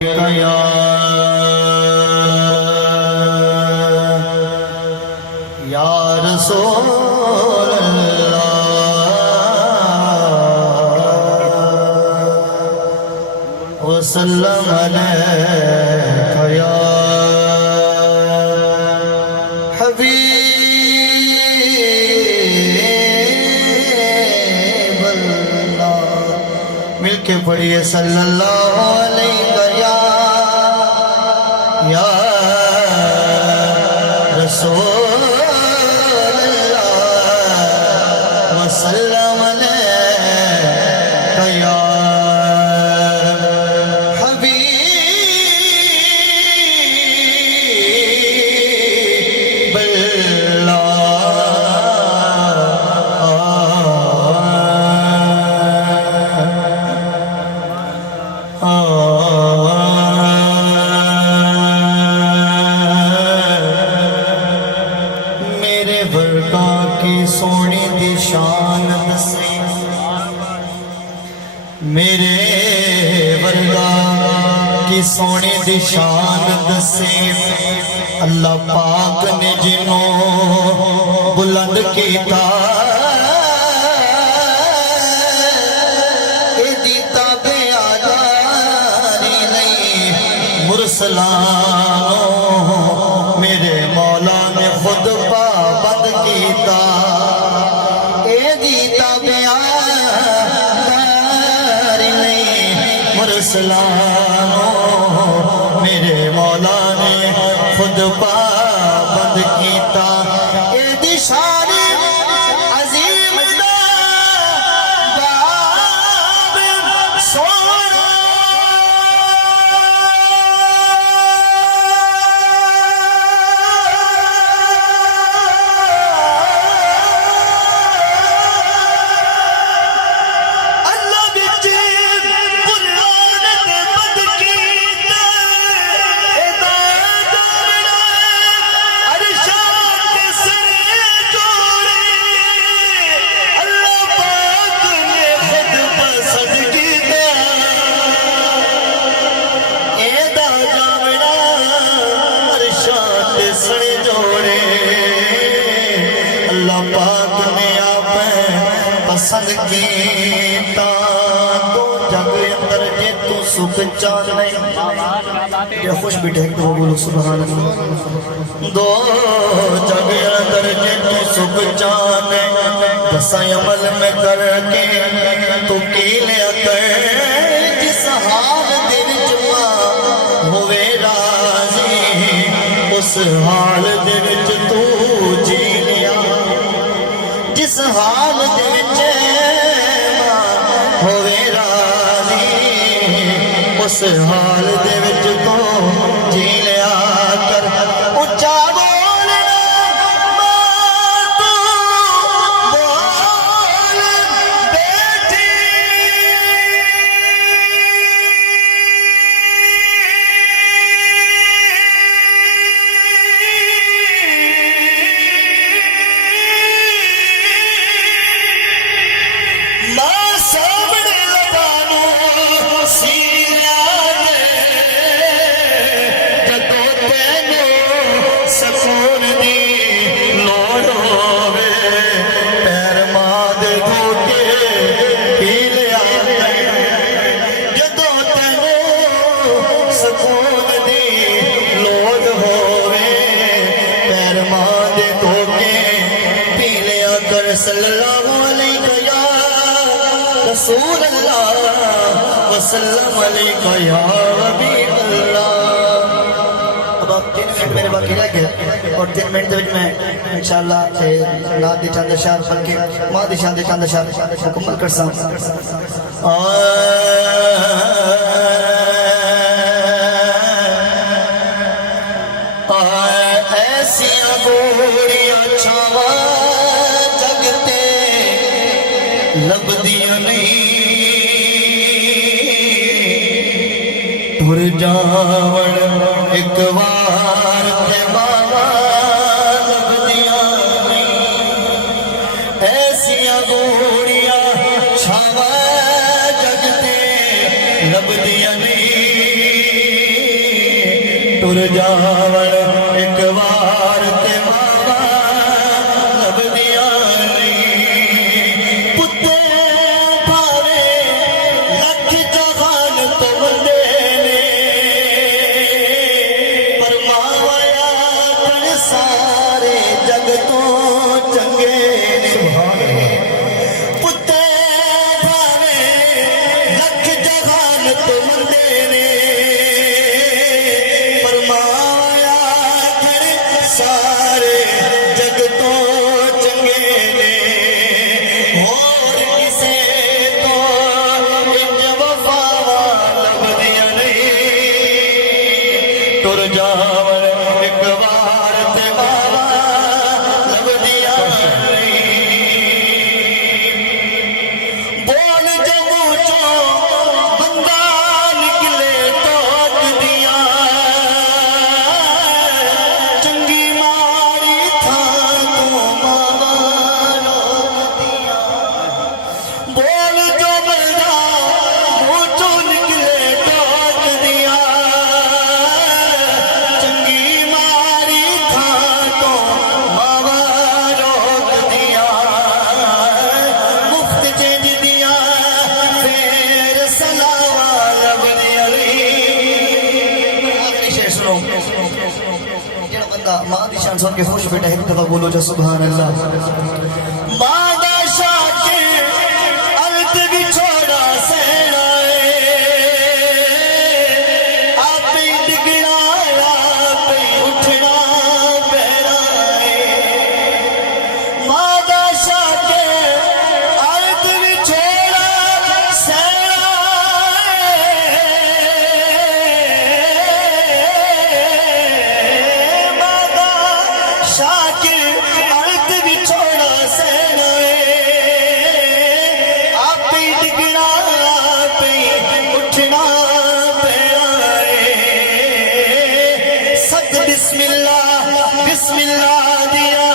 या रसूल अल्लाह वसल्लम अलैका या हबीब अल्लाह। मिलके पढ़िए सल्लल्लाहु अलैहि या रसूल अल्लाह वसल्लम अलैका या हबीब सोने दी शान दसे मेरे वर्गा की सोने दी शान दसे अल्लाह पाक ने जिन्हों बुलंद किया मुरसलां मेरे मौला ने खुद पाबंद किया मेरे मौला ने खुद पाबंद किया पसंद कीता तो जग अंदर जे तू सुख चाहने जे खुश बैठे तो बोलो सुभान अल्लाह। दो जग अंदर जे तू सुख चाहने दसा अमल में करके तू की लिया कर जिस हाल दे विच होवे राजी उस हाल दे विच तू जी लिया जिस हाल दे विच होवे राजी उस हाल दे विच तो जी लिया कर उच्चा सल्लल्लाहु अलैहि या रसूल अल्लाह वसल्लम अलैका या हबीब अल्लाह। अब आप 3 मिनट मेरे बाकी रह गए और 3 मिनट में इंशाअल्लाह नात दी चंद अशआर बल्कि मां दी शान दे चंद अशआर मुकम्मल कर सा ऐसियां गोड़ियां छावा लभदियां नहीं तुर जावण एक बार ते बाबा लभदियां नहीं ऐसियां गोड़ियां छावा जगते लभदियां नहीं तुर जावण एक बार ते मावा लभदिया नहीं पुते भावे लख जहान तो बंदे ने पर मावाया कण सारे जग तो चंगे ने पुते भावे लख जहान तो बंदे ने सारे जग तो चंगे ने और किसे तो इंज वफावा लभदिया नहीं तुर जावन एक बार ते बाबा लभदिया नहीं बोल जमू चो बंदा निकले तो दिया माँ दी शान सुन के खुश बेटा एक दफा बोलो जो सुभान अल्लाह माँ दा शाकिर अर्थ भी छोड़ा सेना आप ही डिगना आप ही उठना पैना माँ दा शाकिर अर्थ भी छोड़ा सेना शाकिर अर्थ भी छोड़ा सेना आप ही डिगना आप ही उठना पैना सद बिस्मिल्लाह बिस्मिल्लाह दिया